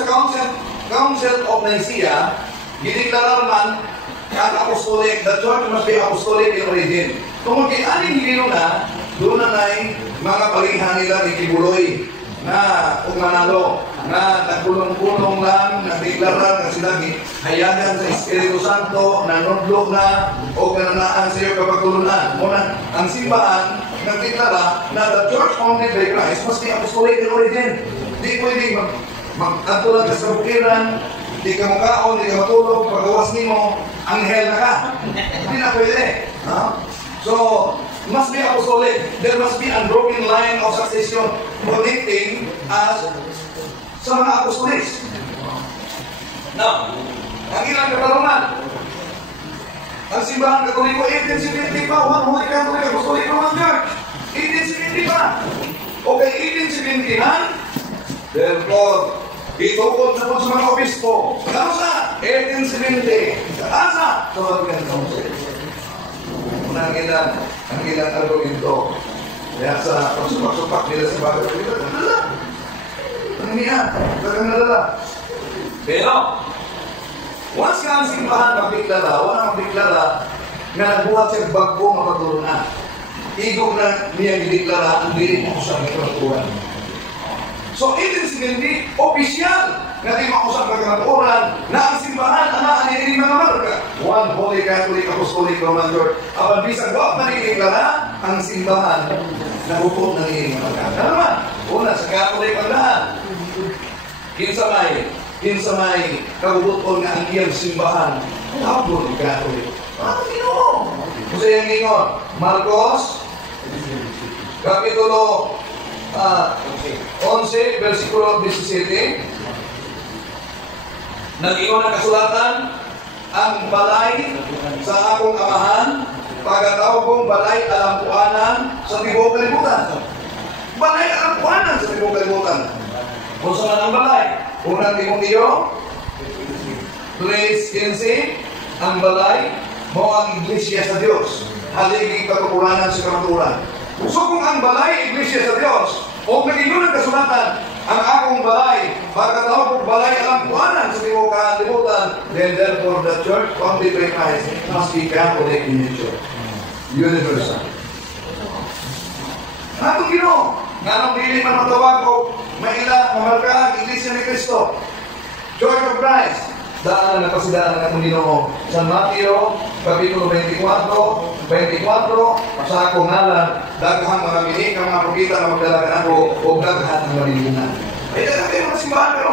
sa Council of Nicaea, gideklara man ang apostolic, the church must be apostolic in origin. Tungkol kay aning hilino na, doon na mga palihan nila ni Kibuloy na umanalo, na nagkulong-kulong lang, nagdeklara na sila hayagan sa Espiritu Santo, nanudlo na, o kananaan sa iyo kapagtulunan. Muna, ang simbahan, nagdeklara na the church founded by Christ must be apostolic in origin. Di pwedeng mag-atulad ka sa bukiran, di ka makaon, di ka matulog, pagawas nimo, anghel na ka. Hindi na pwede. So, must be apostolic. There must be unbroken line of succession connecting us sa mga apostolis. Now, ang ilang katanungan, ang simbahan Katoliko, 1870 pa, one Holy Catholic Apostolic Roman Church. 1870 pa. Okay, 1870-an, therefore, itukod sa mga obispo. Ano sa? 1870. Asa? Sa Vatican Council. Ang ilang argumento. Kaya sa pagsupak-supak nila sa bagay, nadala. Ang niyan, nadala. Pero, once ka ang simbahan magdeklara, walang magdeklara na nagbuhat siya bago mapaturunan. Igong na niya gideklara ang dili mo sa pagkaturunan. So, 1870, opisyal na di mausap pagkaturunan na ang simbahan ang naninig mga marka. One Holy Catholic Apostolic Roman Church. Apan bisang wag manikiklara ang simbahan na hukot naninig mga marka. Ano naman? Una, sa Catholic ang lahat. Kinsamay, kagubuton nga ang iyang simbahan. Hablo ni Catholic. Ginoo. Kung sa iyang ingon, Marcos, Kapitulo 11, versikulo 17, nag-ingon ang kasulatan, ang balay sa akong amahan, pagkatawag kong balay alampuanan sa tibok kalibutan. Balay alampuanan sa tibok kalibutan. Kung saan ang balay? Unang Timoteo 3:15, ang balay mo ang iglesia sa Diyos. Haligi katukuran sa kamaturan. So kung ang balay iglesia sa Diyos, o nag-ingon ang kasulatan, ang akong balay, pagkatawag kong balay alampuanan sa tibok kalibutan, then therefore the church founded by Christ must be Catholic in nature. Universal. Anong Ginoo? Nganong dili man matawag ko maila mamarkahan Iglesia ni Cristo, Church of Christ. Daan na nakasidaan ng atong Ginoo sa Mateo Kapitulo 24, sa akong ngalan, daghang mga minik ang mga propeta na magdala kanako o daghang ang malilungan. Ay, dahil mga simbahan, pero